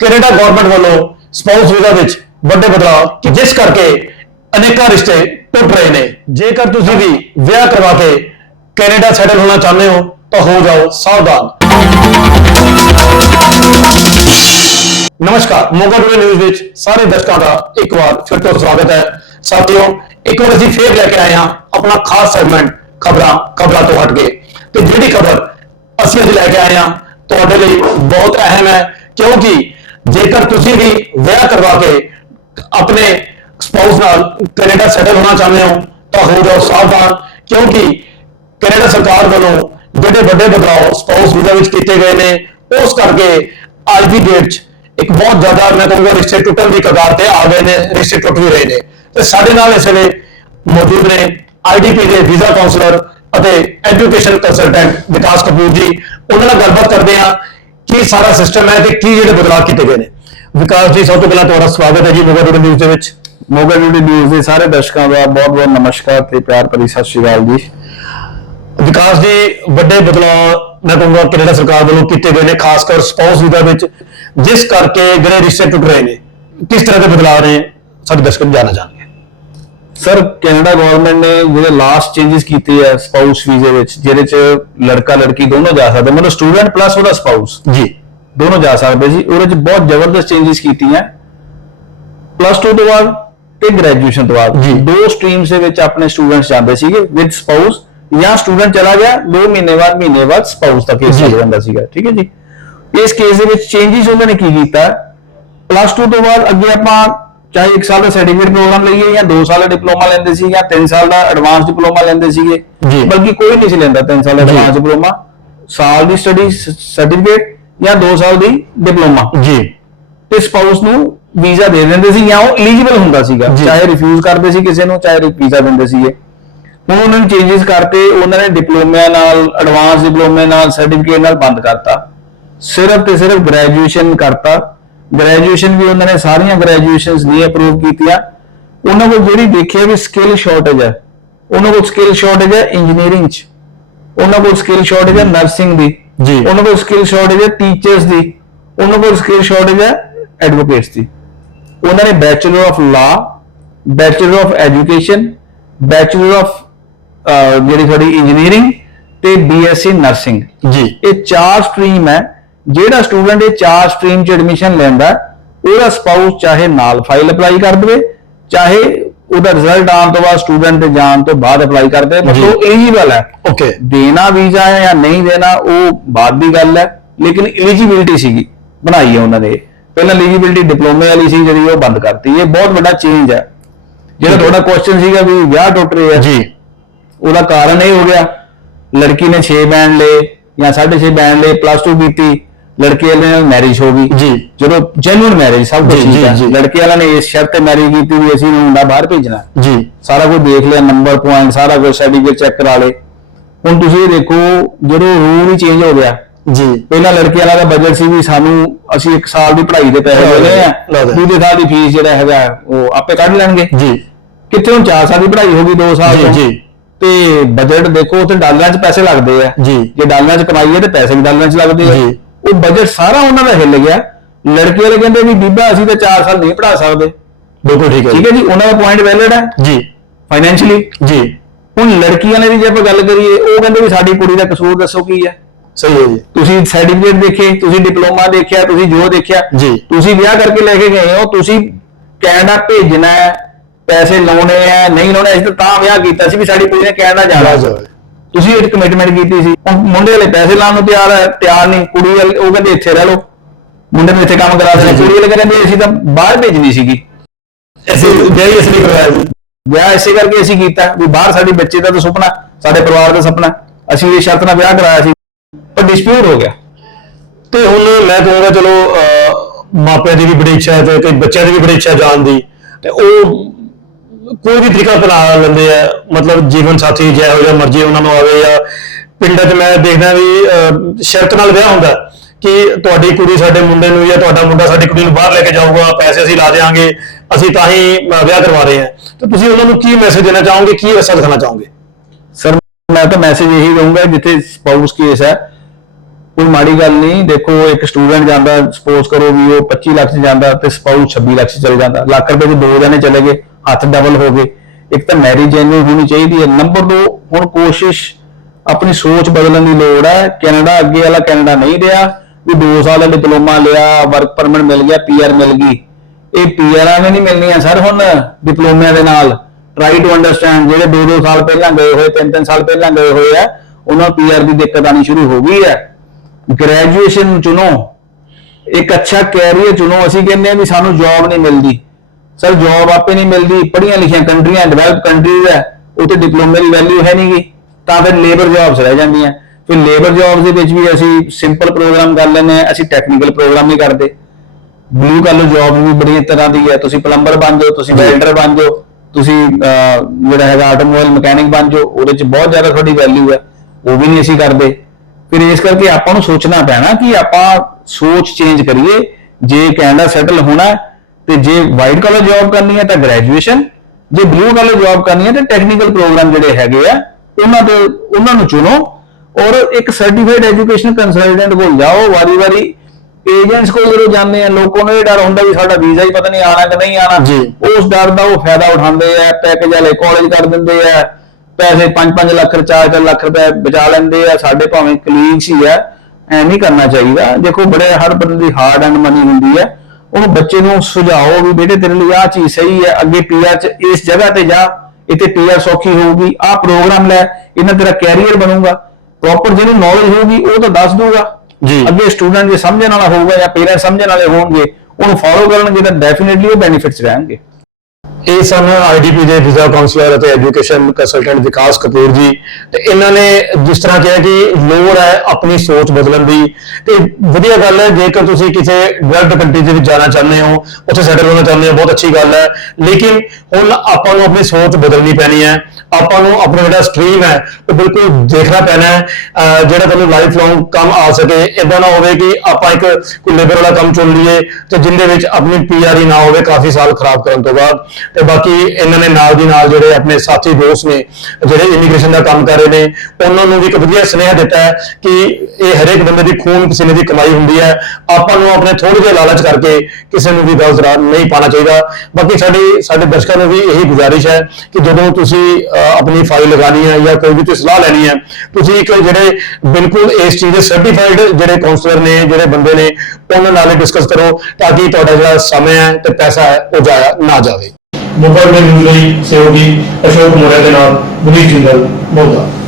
Canada government ਵੱਲੋਂ spouse visa ਵਿੱਚ ਵੱਡੇ ਬਦਲਾਅ ਕਿ ਜਿਸ ਕਰਕੇ ਅਨੇਕਾਂ ਰਿਸ਼ਤੇ ਟੁੱਟ ਰਹੇ ਨੇ। ਜੇਕਰ ਤੁਸੀਂ ਵੀ ਵਿਆਹ ਕਰਵਾ ਕੇ ਕੈਨੇਡਾ ਸੈਟਲ ਹੋਣਾ ਚਾਹੁੰਦੇ ਹੋ, ਤਾਂ ਹੋ ਜਾਓ ਸਾਵਧਾਨ। ਨਮਸਕਾਰ, ਮੋਗਾ ਟੂਡੇ ਨਿਊਜ਼ ਵਿੱਚ ਸਾਰੇ ਦਰਸ਼ਕਾਂ ਦਾ ਇੱਕ ਵਾਰ ਫਿਰ ਤੋਂ ਸਵਾਗਤ ਹੈ। ਸਾਥੀਓ, ਇੱਕ ਵਾਰ ਅਸੀਂ ਫੇਰ ਲੈ ਕੇ ਆਏ ਹਾਂ ਆਪਣਾ ਖਾਸ ਸੈਗਮੈਂਟ ਖਬਰਾਂ ਖਬਰਾਂ ਤੋਂ ਹਟ ਕੇ। ਤੇ ਜਿਹੜੀ ਖਬਰ ਅਸੀਂ ਅੱਜ ਲੈ ਕੇ ਆਏ ਹਾਂ, ਤੁਹਾਡੇ ਲਈ ਬਹੁਤ ਅਹਿਮ ਹੈ, ਕਿਉਂਕਿ ਜੇਕਰ ਤੁਸੀਂ ਵੀ ਵਿਆਹ ਕਰਵਾ ਕੇ ਆਪਣੇ ਸਪਾਊਸ ਨਾਲ ਕੈਨੇਡਾ ਸੈਟਲ ਹੋਣਾ ਚਾਹੁੰਦੇ ਹੋ, ਤਾਂ ਹੋ ਜਾਓ ਸਾਵਧਾਨ, ਕਿਉਂਕਿ ਕੈਨੇਡਾ ਸਰਕਾਰ ਵੱਲੋਂ ਜਿਹੜੇ ਵੱਡੇ ਬਦਲਾਅ ਸਪਾਊਸ ਵੀਜ਼ਾ ਵਿੱਚ ਕੀਤੇ ਗਏ ਨੇ, ਉਸ ਕਰਕੇ ਅੱਜ ਦੀ ਡੇਟ 'ਚ ਇੱਕ ਬਹੁਤ ਜ਼ਿਆਦਾ ਮੈਂ ਕਹੂੰਗਾ ਰਿਸ਼ਤੇ ਟੁੱਟਣ ਦੀ ਕਗਾਰ ਤੇ ਆ ਗਏ ਨੇ, ਰਿਸ਼ਤੇ ਟੁੱਟ ਵੀ ਰਹੇ ਨੇ। ਤੇ ਸਾਡੇ ਨਾਲ ਇਸ ਵੇਲੇ ਮੌਜੂਦ ਨੇ ਆਈਡੀਪੀ ਦੇ ਵੀਜ਼ਾ ਕਾਉਂਸਲਰ ਅਤੇ ਐਜੂਕੇਸ਼ਨ ਕੰਸਲਟੈਂਟ ਵਿਕਾਸ ਕਪੂਰ ਜੀ। ਉਹਨਾਂ ਨਾਲ ਗੱਲਬਾਤ ਕਰਦੇ ਹਾਂ। ਕੀ ਸਾਰਾ ਸਿਸਟਮ ਹੈ ਤੇ ਕੀ ਜਿਹੜੇ ਬਦਲਾਅ ਕੀਤੇ ਗਏ ਨੇ? ਵਿਕਾਸ ਜੀ ਸਭ ਤੋਂ ਪਹਿਲਾਂ ਤੁਹਾਡਾ ਸਵਾਗਤ ਹੈ ਜੀ ਮੋਗਾ ਟੂਡੇ ਨਿਊਜ਼ ਦੇ ਵਿੱਚ। ਮੋਗਾ ਵੀਡੀਓ ਨਿਊਜ਼ ਦੇ ਸਾਰੇ ਦਰਸ਼ਕਾਂ ਦਾ ਬਹੁਤ ਬਹੁਤ ਨਮਸਕਾਰ ਤੇ ਪਿਆਰ ਭਰੀ ਸਤਿ ਸ਼੍ਰੀ ਅਕਾਲ ਜੀ। ਵਿਕਾਸ ਜੀ ਵੱਡੇ ਬਦਲਾਅ ਮੈਂ ਕਹੂੰਗਾ ਕੈਨੇਡਾ ਸਰਕਾਰ ਵੱਲੋਂ ਕੀਤੇ ਗਏ ਨੇ ਖਾਸ ਕਰ ਸਪਾਊਸ ਵੀਜ਼ਾ ਵਿੱਚ ਜਿਸ ਕਰਕੇ ਜਿਹੜੇ ਰਿਸ਼ਤੇ ਟੁੱਟ ਰਹੇ ਨੇ। ਕਿਸ ਤਰ੍ਹਾਂ ਦੇ ਬਦਲਾਅ ਨੇ? ਸਾਡੇ ਦਰਸ਼ਕ ਜਾਣਨਾ ਚਾਹਣਗੇ। ਸਰ ਕੈਨੇਡਾ ਗਵਰਨਮੈਂਟ ਨੇ ਜਿਹੜੇ ਲਾਸਟ ਚੇਂਜਸ ਕੀਤੇ ਆ ਸਪਾਊਸ ਵੀਜ਼ੇ ਵਿੱਚ ਜਿਹਦੇ ਚ ਲੜਕਾ ਲੜਕੀ ਦੋਨੋਂ ਜਾ ਸਕਦੇ ਮਤਲਬ ਸਟੂਡੈਂਟ ਪਲੱਸ ਉਹਦਾ ਸਪਾਊਸ ਜੀ। ਦੋਨੋਂ ਜਾ ਸਕਦੇ ਸੀ ਉਹਦੇ ਚ ਬਹੁਤ ਜ਼ਬਰਦਸਤ ਚੇਂਜਸ ਕੀਤੀਆਂ। ਪਲੱਸ 2 ਤੋਂ ਬਾਅਦ ਤੇ ਗ੍ਰੈਜੂਏਸ਼ਨ ਤੋਂ ਬਾਅਦ। ਜੀ। ਦੋ ਸਟਰੀਮਸ ਦੇ ਵਿੱਚ ਆਪਣੇ ਸਟੂਡੈਂਟਸ ਜਾਂਦੇ ਸੀਗੇ ਵਿਦ ਸਪਾਊਸ ਜਾਂ ਸਟੂਡੈਂਟ ਚਲਾ ਗਿਆ 2 ਮਹੀਨੇ ਬਾਅਦ ਮਹੀਨੇ ਬਾਅਦ ਸਪਾਊਸ ਦਾ ਕੇਸ ਜੀ। ਚੱਲ ਜਾਂਦਾ ਸੀਗਾ। ਠੀਕ ਹੈ ਜੀ। ਇਸ ਕੇਸ ਦੇ ਵਿੱਚ ਚੇਂਜਸ ਉਹਨਾਂ ਨੇ ਕੀ ਕੀਤਾ? ਪਲੱਸ 2 ਤੋਂ ਬਾਅਦ ਅੱਗੇ ਆਪਾਂ ਚਾਹੇ 1 ਸਾਲ ਦਾ ਸਰਟੀਫਿਕੇਟ ਪ੍ਰੋਗਰਾਮ ਲਈਏ ਜਾਂ 2 ਸਾਲ ਦਾ ਡਿਪਲੋਮਾ ਲੈਂਦੇ ਸੀ ਜਾਂ 3 ਸਾਲ ਦਾ ਐਡਵਾਂਸ ਡਿਪਲੋਮਾ ਲੈਂਦੇ ਸੀਗੇ ਜੀ। ਬਲਕਿ ਕੋਈ ਨਹੀਂ ਸੀ ਲੈਂਦਾ 3 ਸਾਲ ਦਾ ਜੀ। ਐਡਵਾਂਸ ਡਿਪਲੋਮਾ ਸਾਲ ਦੀ ਸਟੱਡੀ ਸਰਟੀਫਿਕੇਟ ਜਾਂ 2 ਸਾਲ ਦੀ ਡਿਪਲੋਮਾ ਜੀ ਤੇ ਸਪਾਊਸ ਨੂੰ ਵੀਜ਼ਾ ਦੇ ਦਿੰਦੇ ਸੀ ਜਾਂ ਉਹ ਐਲੀਜੀਬਲ ਹੁੰਦਾ ਸੀਗਾ ਜੀ। ਚਾਹੇ ਰਿਫਿਊਜ਼ ਕਰਦੇ ਸੀ ਕਿਸੇ ਨੂੰ ਚਾਹੇ ਵੀਜ਼ਾ ਦਿੰਦੇ ਸੀਗੇ ਹੁਣ ਉਹਨਾਂ ਨੇ ਚੇਂਜਸ ਕਰਤੇ ਉਹਨਾਂ ਨੇ ਡਿਪਲੋਮਾ ਨਾਲ ਐਡਵਾਂਸ ਡਿਪਲੋਮੇ ਨਾਲ ਸਰਟੀਫਿਕੇਟ ਨਾਲ ਬੰਦ ਕਰਤਾ ਸਿਰਫ ਤੇ ਸਿਰਫ ਗ੍ਰੈਜੂਏਸ਼ਨ ਕਰਤਾ ਗ੍ਰੈਜੂਏਸ਼ਨ ਵੀ ਉਹਨਾਂ ਨੇ ਸਾਰੀਆਂ ਗ੍ਰੈਜੂਏਸ਼ਨਸ ਨਹੀਂ ਅਪਰੂਵ ਕੀਤੀਆਂ। ਉਹਨਾਂ ਕੋਲ ਜਿਹੜੀ ਦੇਖਿਆ ਵੀ ਸਕਿੱਲ ਸ਼ਾਰਟੇਜ ਹੈ ਉਹਨਾਂ ਕੋਲ ਸਕਿੱਲ ਸ਼ਾਰਟੇਜ ਹੈ ਇੰਜੀਨੀਅਰਿੰਗ ਚ। ਉਹਨਾਂ ਕੋਲ ਸਕਿੱਲ ਸ਼ਾਰਟੇਜ ਹੈ ਨਰਸਿੰਗ ਦੀ। ਜੀ। ਉਹਨਾਂ ਕੋਲ ਸਕਿੱਲ ਸ਼ਾਰਟੇਜ ਹੈ ਟੀਚਰਸ ਦੀ। ਉਹਨਾਂ ਕੋਲ ਸਕਿੱਲ ਸ਼ਾਰਟੇਜ ਹੈ ਐਡਵੋਕੇਟਸ ਦੀ। ਉਹਨਾਂ ਨੇ bachelor of law bachelor of education bachelor of ਜਿਹੜੀ ਤੁਹਾਡੀ ਇੰਜੀਨੀਅਰਿੰਗ ਤੇ ਬੀਐਸਸੀ ਨਰਸਿੰਗ ਜੀ। ਇਹ ਚਾਰ ਸਟਰੀਮ ਹੈ। ਜਿਹੜਾ ਸਟੂਡੈਂਟ ਇਹ ਚਾਰ ਸਟਰੀਮ ਚ ਐਡਮਿਸ਼ਨ ਲੈਂਦਾ ਉਹਦਾ ਸਪਾਊਸ ਚਾਹੇ ਨਾਲ ਫਾਈਲ ਅਪਲਾਈ ਕਰ ਦੇਵੇ ਚਾਹੇ ਉਹਦਾ ਰਿਜ਼ਲਟ ਆਉਣ ਤੋਂ ਬਾਅਦ ਸਟੂਡੈਂਟ ਦੇ ਜਾਣ ਤੋਂ ਬਾਅਦ ਅਪਲਾਈ ਕਰ ਦੇਵੇ ਮਤਲਬ ਐਲੀਜੀਬਲ ਹੈ। ਓਕੇ ਦੇਣਾ ਵੀਜ਼ਾ ਹੈ ਜਾਂ ਨਹੀਂ ਦੇਣਾ ਉਹ ਬਾਅਦ ਦੀ ਗੱਲ ਹੈ ਲੇਕਿਨ ਐਲੀਜੀਬਿਲਟੀ ਸੀਗੀ ਬਣਾਈ ਹੈ ਉਹਨਾਂ ਨੇ। ਪਹਿਲਾਂ ਐਲੀਜੀਬਿਲਟੀ ਡਿਪਲੋਮੇ ਵਾਲੀ ਸੀ ਜਿਹੜੀ ਉਹ ਬੰਦ ਕਰਤੀ। ਇਹ ਬਹੁਤ ਵੱਡਾ ਚੇਂਜ ਹੈ। ਜਿਹੜਾ ਤੁਹਾਡਾ ਕੁਐਸਚਨ ਸੀਗਾ ਵੀ ਵਿਆਹ ਟੁੱਟ ਰਹੇ ਜੀ। ਉਹਦਾ ਕਾਰਨ ਇਹ ਹੋ ਗਿਆ ਲੜਕੀ ਨੇ 6 ਬੈਂਡ ਲਏ ਜਾਂ 6.5 ਬੈਂਡ ਲਏ ਪਲੱਸ 2 ਕੀਤੀ। ਲੜਕੇ ਵਾਲੇ ਨਾਲ ਮੈਰਿਜ ਹੋ ਗਈ ਜੀ। ਜਦੋਂ ਜੈਨੂਇਨ ਮੈਰਿਜ ਸਭ ਕੁਝ ਠੀਕ ਹੈ। ਲੜਕੇ ਵਾਲਾ ਨੇ ਇਸ ਸ਼ਰਤ ਤੇ ਮੈਰਿਜ ਕੀਤੀ ਵੀ ਅਸੀਂ ਨੂੰ ਮੁੰਡਾ ਬਾਹਰ ਭੇਜਣਾ ਜੀ ਸਾਰਾ ਕੁਝ ਦੇਖ ਲਿਆ ਨੰਬਰ ਪੁਆਇੰਟ ਸਾਰਾ ਕੁਝ ਸਰਟੀਫਿਕੇਟ ਚੈੱਕ ਕਰਾ ਲਏ ਹੁਣ ਤੁਸੀਂ ਦੇਖੋ ਜਦੋਂ ਰੂਲ ਹੀ ਚੇਂਜ ਹੋ ਗਿਆ ਜੀ ਪਹਿਲਾਂ ਲੜਕੇ ਵਾਲਾ ਦਾ ਬਜਟ ਸੀ ਵੀ ਸਾਨੂੰ ਅਸੀਂ 1 ਸਾਲ ਦੀ ਪੜ੍ਹਾਈ ਦੇ ਪੈਸੇ ਲਾ ਦੇਣੇ ਆ ਲਾ। ਦੂਜੇ ਸਾਲ ਦੀ ਫੀਸ ਜਿਹੜਾ ਹੈਗਾ ਉਹ ਆਪੇ ਕੱਢ ਲੈਣਗੇ ਜੀ ਕਿੱਥੇ ਹੁਣ 4 ਸਾਲ ਦੀ ਪੜ੍ਹਾਈ ਹੋ ਗਈ 2 ਸਾਲ ਜੀ। ਜੀ। ਤੇ ਬਜਟ ਦੇਖੋ ਉੱਥੇ ਡਾਲਰਾਂ 'ਚ ਪੈਸੇ ਲੱਗਦੇ ਆ ਜੀ। ਜੇ ਡਾਲਰਾਂ 'ਚ ਕਮਾਈਏ ਤੇ ਪੈਸੇ ਵੀ ਡਾਲਰਾਂ 'ਚ ਲੱਗਦੇ ਆ ਜੀ। ਉਹ ਬਜਟ ਸਾਰਾ ਉਹਨਾਂ ਦਾ ਹਿੱਲ ਗਿਆ। ਲੜਕੇ ਵਾਲੇ ਕਹਿੰਦੇ ਵੀ ਬੀਬਾ ਅਸੀਂ ਤਾਂ 4 ਸਾਲ ਨਹੀਂ ਪੜ੍ਹਾ ਸਕਦੇ। ਬਿਲਕੁਲ ਠੀਕ ਹੈ ਠੀਕ ਹੈ ਜੀ ਉਹਨਾਂ ਦਾ ਪੁਆਇੰਟ ਵੈਲਿਡ ਹੈ? ਜੀ। ਫਾਈਨੈਂਸ਼ੀਅਲੀ ਜੀ। ਹੁਣ ਲੜਕੀਆਂ ਨੇ ਵੀ ਜੇ ਆਪਾਂ ਗੱਲ ਕਰੀਏ ਉਹ ਕਹਿੰਦੇ ਵੀ ਸਾਡੀ ਕੁੜੀ ਦਾ ਕਸੂਰ ਦੱਸੋ ਕੀ ਹੈ? ਸਹੀ ਹੈ ਜੀ। ਤੁਸੀਂ ਸਰਟੀਫਿਕੇਟ ਦੇਖੇ ਤੁਸੀਂ ਡਿਪਲੋਮਾ ਦੇਖਿਆ ਤੁਸੀਂ ਜੋ ਦੇਖਿਆ। ਜੀ। ਤੁਸੀਂ ਵਿਆਹ ਕਰਕੇ ਲੈ ਕੇ ਗਏ ਹੋ ਤੁਸੀਂ ਕੈਨੇਡਾ ਭੇਜਣਾ ਹੈ ਪੈਸੇ ਲਾਉਣੇ ਆ ਨਹੀਂ ਲਾਉਣੇ ਅਸੀਂ ਤਾਂ ਤਾਂ ਵਿਆਹ ਕੀਤਾ ਸੀ ਵੀ ਸਾਡੀ ਕੁੜੀ ਨੇ ਕੈਨੇਡਾ ਜਾਣਾ। ਤੁਸੀਂ ਇੱਕ ਕਮਿਟਮੈਂਟ ਕੀਤੀ ਸੀ ਮੁੰਡੇ ਵਾਲੇ ਪੈਸੇ ਲਾਉਣ ਨੂੰ ਤਿਆਰ ਹੈ ਤਿਆਰ ਨਹੀਂ ਕੁੜੀ ਵਾਲੇ ਉਹ ਕਹਿੰਦੇ ਇੱਥੇ ਰਹਿ ਲਓ। ਮੁੰਡੇ ਨੂੰ ਇੱਥੇ ਕੰਮ ਕਰਾ ਦੇ। ਕੁੜੀ ਵਾਲੇ ਕਹਿੰਦੇ ਅਸੀਂ ਤਾਂ ਬਾਹਰ ਭੇਜਣੀ ਸੀਗੀ। ਅਸੀਂ ਜਿਹੜੀ ਇਸ ਲਈ ਕਰਵਾਇਆ ਜੀ ਵਿਆਹ ਇਸੇ ਕਰਕੇ ਅਸੀਂ ਕੀਤਾ ਵੀ ਬਾਹਰ ਸਾਡੇ ਬੱਚੇ ਦਾ ਤਾਂ ਸੁਪਨਾ ਸਾਡੇ ਪਰਿਵਾਰ ਦਾ ਸੁਪਨਾ। ਅਸੀਂ ਇਹ ਸ਼ਰਤ ਨਾਲ ਵਿਆਹ ਕਰਾਇਆ ਸੀ ਪਰ ਡਿਸਪਿਊਟ ਹੋ ਗਿਆ। ਤੇ ਹੁਣ ਮੈਂ ਕਹੂੰਗਾ ਚਲੋ ਮਾਪਿਆਂ ਦੀ ਵੀ ਬੜੀ ਇੱਛਾ ਹੈ ਤੇ ਕਈ ਬੱਚਿਆਂ ਦੀ ਵੀ ਬੜੀ ਇੱਛਾ ਜਾਣ ਦੀ। ਤੇ ਉਹ ਕੋਈ ਵੀ ਤਰੀਕਾ ਅਪਣਾ ਲੈਂਦੇ ਆ ਮਤਲਬ ਜੀਵਨ ਸਾਥੀ ਜਿਹੋ ਜਿਹਾ ਮਰਜ਼ੀ ਉਹਨਾਂ ਨੂੰ ਆਵੇ ਜਾਂ ਪਿੰਡਾਂ 'ਚ ਮੈਂ ਦੇਖਦਾ ਵੀ ਅਹ, ਸ਼ਰਤ ਨਾਲ ਵਿਆਹ ਹੁੰਦਾ ਕਿ ਤੁਹਾਡੀ ਕੁੜੀ ਸਾਡੇ ਮੁੰਡੇ ਨੂੰ ਜਾਂ ਤੁਹਾਡਾ ਮੁੰਡਾ ਸਾਡੀ ਕੁੜੀ ਨੂੰ ਬਾਹਰ ਲੈ ਕੇ ਜਾਊਗਾ ਪੈਸੇ ਅਸੀਂ ਲਾ ਦੇਵਾਂਗੇ ਅਸੀਂ ਤਾਂ ਹੀ ਵਿਆਹ ਕਰਵਾ ਰਹੇ ਹਾਂ। ਤੇ ਤੁਸੀਂ ਉਹਨਾਂ ਨੂੰ ਕੀ ਮੈਸੇਜ ਦੇਣਾ ਚਾਹੋਗੇ ਕੀ ਰਸਾ ਦਿਖਾਉਣਾ ਚਾਹੋਗੇ? ਸਰ ਮੈਂ ਤਾਂ ਮੈਸੇਜ ਇਹੀ ਦਊਂਗਾ ਜਿੱਥੇ ਸਪਾਊਸ ਕੇਸ ਹੈ ਕੋਈ ਮਾੜੀ ਗੱਲ ਨਹੀਂ ਦੇਖੋ ਇੱਕ ਸਟੂਡੈਂਟ ਜਾਂਦਾ ਸਪੋਜ਼ ਕਰੋ ਵੀ ਉਹ 25 ਲੱਖ ਚ ਜਾਂਦਾ ਤੇ ਸਪਾਊਸ 26 ਲੱਖ ਚ ਚਲੇ ਜਾਂਦਾ ਲੱਖ ਰੁਪਏ ਚ ਦੋ ਜਣੇ ਚਲੇ ਗਏ। ਹੱਥ ਡਬਲ ਹੋ ਗਏ। ਇੱਕ ਤਾਂ ਮੈਰਿਜ ਜੈਨੂਇਨ ਹੋਣੀ ਚਾਹੀਦੀ ਹੈ। ਨੰਬਰ 2 ਹੁਣ ਕੋਸ਼ਿਸ਼ ਆਪਣੀ ਸੋਚ ਬਦਲਣ ਦੀ ਲੋੜ ਹੈ। ਕੈਨੇਡਾ ਅੱਗੇ ਵਾਲਾ ਕੈਨੇਡਾ ਨਹੀਂ ਰਿਹਾ। ਵੀ 2 ਸਾਲ ਦਾ ਡਿਪਲੋਮਾ ਲਿਆ ਵਰਕ ਪਰਮਿਟ ਮਿਲ ਗਿਆ ਪੀਆਰ ਮਿਲ ਗਈ। ਇਹ ਪੀਆਰਾਂ ਵੀ ਨਹੀਂ ਮਿਲਣੀਆਂ ਸਰ ਹੁਣ ਡਿਪਲੋਮਿਆਂ ਦੇ ਨਾਲ। ਟਰਾਈ ਟੂ ਅੰਡਰਸਟੈਂਡ ਜਿਹੜੇ 2-2 ਸਾਲ ਪਹਿਲਾਂ ਗਏ ਹੋਏ 3-3 ਸਾਲ ਪਹਿਲਾਂ ਗਏ ਹੋਏ ਆ, ਉਹਨਾਂ ਨੂੰ ਪੀਆਰ ਦੀ ਦਿੱਕਤ ਆਣੀ ਸ਼ੁਰੂ ਹੋ ਗਈ ਹੈ। ਗ੍ਰੈਜੂਏਸ਼ਨ ਚੁਣੋ। ਇੱਕ ਅੱਛਾ ਕੈਰੀਅਰ ਚੁਣੋ। ਅਸੀਂ ਕਹਿੰਦੇ ਆ ਵੀ ਸਾਨੂੰ ਜੌਬ ਨਹੀਂ ਮਿਲਦੀ। ਸਰ ਜੌਬ ਆਪੇ ਨਹੀਂ ਮਿਲਦੀ ਪੜ੍ਹੀਆਂ ਲਿਖੀਆਂ ਕੰਟਰੀਆਂ ਡਿਵੈਲਪ ਕੰਟਰੀਜ਼ ਹੈ ਉੱਥੇ ਡਿਪਲੋਮੇ ਦੀ ਵੈਲਿਊ ਹੈ ਨਹੀਂਗੀ ਤਾਂ ਫਿਰ ਲੇਬਰ ਜੌਬਸ ਰਹਿ ਜਾਂਦੀਆਂ। ਫਿਰ ਲੇਬਰ ਜੌਬਸ ਦੇ ਵਿੱਚ ਵੀ ਅਸੀਂ ਸਿੰਪਲ ਪ੍ਰੋਗਰਾਮ ਕਰ ਲੈਂਦੇ ਹਾਂ ਅਸੀਂ ਟੈਕਨੀਕਲ ਪ੍ਰੋਗਰਾਮ ਨਹੀਂ ਕਰਦੇ। ਬਲੂ ਕਲਰ ਜੌਬ ਵੀ ਬੜੀ ਤਰ੍ਹਾਂ ਦੀ ਹੈ ਤੁਸੀਂ ਪਲੰਬਰ ਬਣ ਜਾਓ ਤੁਸੀਂ ਵੈਲਡਰ ਬਣ ਜਾਓ ਤੁਸੀਂ ਜਿਹੜਾ ਹੈਗਾ ਆਟੋਮੋਬਾਈਲ ਮਕੈਨਿਕ ਬਣ ਜਾਓ ਉਹਦੇ ਚ ਬਹੁਤ ਜ਼ਿਆਦਾ ਤੁਹਾਡੀ ਵੈਲਿਊ ਹੈ ਉਹ ਵੀ ਨਹੀਂ ਅਸੀਂ ਕਰਦੇ। ਫਿਰ ਇਸ ਕਰਕੇ ਆਪਾਂ ਨੂੰ ਸੋਚਣਾ ਪੈਣਾ ਕਿ ਆਪਾਂ ਸੋਚ ਚੇਂਜ ਕਰੀਏ ਜੇ ਕੈਨੇਡਾ ਸੈਟਲ ਹੋਣਾ ਤੇ ਜੇ ਵਾਈਟ ਕਲਰ ਜੌਬ ਕਰਨੀ ਹੈ ਤਾਂ ਗ੍ਰੈਜੂਏਸ਼ਨ ਜੇ ਬਲੂ ਕਲਰ ਜੌਬ ਕਰਨੀ ਹੈ ਤਾਂ ਟੈਕਨੀਕਲ ਪ੍ਰੋਗਰਾਮ ਜਿਹੜੇ ਹੈਗੇ ਆ ਉਹਨਾਂ ਦੇ ਉਹਨਾਂ ਨੂੰ ਚੁਣੋ। ਔਰ ਇੱਕ ਸਰਟੀਫਾਈਡ ਐਜੂਕੇਸ਼ਨ ਕੰਸਲਟੈਂਟ ਕੋਲ ਜਾਓ ਵਾਰੀ-ਵਾਰੀ ਏਜੰਟਸ ਕੋਲ ਜਦੋਂ ਜਾਂਦੇ ਆ ਲੋਕਾਂ ਨੂੰ ਇਹ ਡਰ ਹੁੰਦਾ ਵੀ ਸਾਡਾ ਵੀਜ਼ਾ ਹੀ ਪਤਾ ਨਹੀਂ ਆਣਾ ਕਿ ਨਹੀਂ ਆਣਾ। ਉਸ ਡਰ ਦਾ ਉਹ ਫਾਇਦਾ ਉਠਾਉਂਦੇ ਆ ਪੈਕੇਜ ਵਾਲੇ ਕਾਲਜ ਕਰ ਦਿੰਦੇ ਆ ਪੈਸੇ 5-5 ਲੱਖ 4-4 ਲੱਖ ਰੁਪਏ ਬਚਾ ਲੈਂਦੇ ਆ ਸਾਡੇ ਭਾਵੇਂ ਕਲੀਗਸ ਹੀ ਆ ਐ ਨਹੀਂ ਕਰਨਾ ਚਾਹੀਦਾ। ਦੇਖੋ ਬੜੇ ਹਰ ਬੰਦੇ ਦੀ ਹਾਰਡ ਐਂਡ ਮਨੀ ਹੁੰਦੀ ਹੈ ਉਹਨੂੰ ਬੱਚੇ ਨੂੰ ਸੁਝਾਓ ਵੀ ਬੇਟੇ ਤੇਰੇ ਲਈ ਆਹ ਚੀਜ਼ ਸਹੀ ਹੈ ਅੱਗੇ ਪੀਆਰ ਚ ਇਸ ਜਗ੍ਹਾ ਤੇ ਜਾ ਇੱਥੇ ਪੀਆਰ ਸੌਖੀ ਹੋਊਗੀ ਆਹ ਪ੍ਰੋਗਰਾਮ ਲੈ ਇਹਨਾਂ ਤੇਰਾ ਕੈਰੀਅਰ ਬਣੂਗਾ ਪ੍ਰੋਪਰ ਜਿਹਨੂੰ ਨੌਲੇਜ ਹੋਊਗੀ ਉਹ ਤਾਂ ਦੱਸ ਦੂਗਾ ਜੀ। ਅੱਗੇ ਸਟੂਡੈਂਟ ਜੇ ਸਮਝਣ ਵਾਲਾ ਹੋਊਗਾ ਜਾਂ ਪੇਰੈਂਟ ਸਮਝਣ ਵਾਲੇ ਹੋਣਗੇ ਉਹਨੂੰ ਫੋਲੋ ਕਰਨਗੇ ਤਾਂ ਡੈਫੀਨਿਟਲੀ ਉਹ ਬੈਨੀਫਿਟਸ ਰਹਿਣਗੇ ਇਹ ਸਨ ਆਈਡੀਪੀ ਦੇ ਵੀਜ਼ਾ ਕਾਉਂਸਲਰ ਅਤੇ ਐਜੂਕੇਸ਼ਨ ਕੰਸਲਟੈਂਟ ਵਿਕਾਸ ਕਪੂਰ ਜੀ। ਤੇ ਇਹਨਾਂ ਨੇ ਜਿਸ ਤਰ੍ਹਾਂ ਕਿਹਾ ਕਿ ਲੋੜ ਹੈ ਆਪਣੀ ਸੋਚ ਬਦਲਣ ਦੀ। ਤੇ ਵਧੀਆ ਗੱਲ ਹੈ, ਜੇਕਰ ਤੁਸੀਂ ਕਿਸੇ ਡਿਵੈਲਪਡ ਕੰਟਰੀ ਦੇ ਵਿੱਚ ਜਾਣਾ ਚਾਹੁੰਦੇ ਹੋ, ਉੱਥੇ ਸੈਟਲ ਹੋਣਾ ਚਾਹੁੰਦੇ ਹੋ, ਬਹੁਤ ਅੱਛੀ ਗੱਲ ਹੈ। ਲੇਕਿਨ ਹੁਣ ਆਪਾਂ ਨੂੰ ਆਪਣੀ ਸੋਚ ਬਦਲਣੀ ਪੈਣੀ ਹੈ। ਆਪਾਂ ਨੂੰ ਆਪਣਾ ਜਿਹੜਾ ਸਟਰੀਮ ਹੈ, ਉਹ ਬਿਲਕੁਲ ਦੇਖਣਾ ਪੈਣਾ ਹੈ। ਜਿਹੜਾ ਤੁਹਾਨੂੰ ਲਾਈਫ ਲੌਂਗ ਕੰਮ ਆ ਸਕੇ ਇਦਾਂ ਨਾ ਹੋਵੇ ਕਿ ਆਪਾਂ ਇੱਕ ਕੋਈ ਲੇਬਰ ਵਾਲਾ ਕੰਮ ਚੁਣ ਲਈਏ, ਤੇ ਜਿੰਦੇ ਵਿੱਚ ਆਪਣੀ ਪੀਆਰਈ ਨਾ ਹੋਵੇ, ਕਾਫੀ ਸਾਲ ਖਰਾਬ ਕਰਨ ਤੋਂ ਬਾਅਦ। ਤੇ ਬਾਕੀ ਇਹਨਾਂ ਨੇ ਨਾਲ ਦੀ ਨਾਲ ਜਿਹੜੇ ਆਪਣੇ ਸਾਥੀ ਦੋਸਤ ਨੇ, ਜਿਹੜੇ ਇਮੀਗ੍ਰੇਸ਼ਨ ਦਾ ਕੰਮ ਕਰ ਰਹੇ ਨੇ, ਉਹਨਾਂ ਨੂੰ ਵੀ ਇੱਕ ਵਧੀਆ ਸੁਨੇਹਾ ਦਿੱਤਾ ਹੈ ਕਿ ਇਹ ਹਰੇਕ ਬੰਦੇ ਦੀ ਖੂਨ ਪਸੀਨੇ ਦੀ ਕਮਾਈ ਹੁੰਦੀ ਹੈ। ਆਪਾਂ ਨੂੰ ਆਪਣੇ ਥੋੜੇ ਜਿਹੇ ਲਾਲਚ ਕਰਕੇ ਕਿਸੇ ਨੂੰ ਵੀ ਗਲਤ ਰਾਹ ਨਹੀਂ ਪਾਣਾ ਚਾਹੀਦਾ। ਬਾਕੀ ਸਾਡੀ, ਸਾਡੇ ਦਰਸ਼ਕਾਂ ਨੂੰ ਵੀ ਇਹੀ ਗੁਜ਼ਾਰਿਸ਼ ਹੈ ਕਿ ਜਦੋਂ ਤੁਸੀਂ ਆਪਣੀ ਫਾਈਲ ਲਗਾਣੀ ਹੈ ਜਾਂ ਕੋਈ ਵੀ ਤੁਸੀਂ ਸਲਾਹ ਲੈਣੀ ਹੈ, ਤੁਸੀਂ ਇੱਕ ਜਿਹੜੇ ਬਿਲਕੁਲ ਇਸ ਚੀਜ਼ ਦੇ ਸਰਟੀਫਾਈਡ ਜਿਹੜੇ ਕਾਉਂਸਲਰ ਨੇ, ਜਿਹੜੇ ਬੰਦੇ ਨੇ, ਉਹਨਾਂ ਨਾਲ ਡਿਸਕਸ ਕਰੋ ਤਾਂ ਕਿ ਤੁਹਾਡਾ ਜਿਹੜਾ ਸਮਾਂ ਹੈ ਤੇ ਪੈਸਾ ਹੈ ਉਹ ਜਾਇਆ, ਨਾ ਜਾਵੇ। ਮੁੰਬਈ ਦੇ ਨਿਊਜ਼ ਲਈ ਸਹਿਯੋਗੀ ਅਸ਼ੋਕ ਮੋਰੇ ਦੇ ਨਾਲ ਗੁਰੀ ਜਿੰਦਲ ਬੋਲਦਾ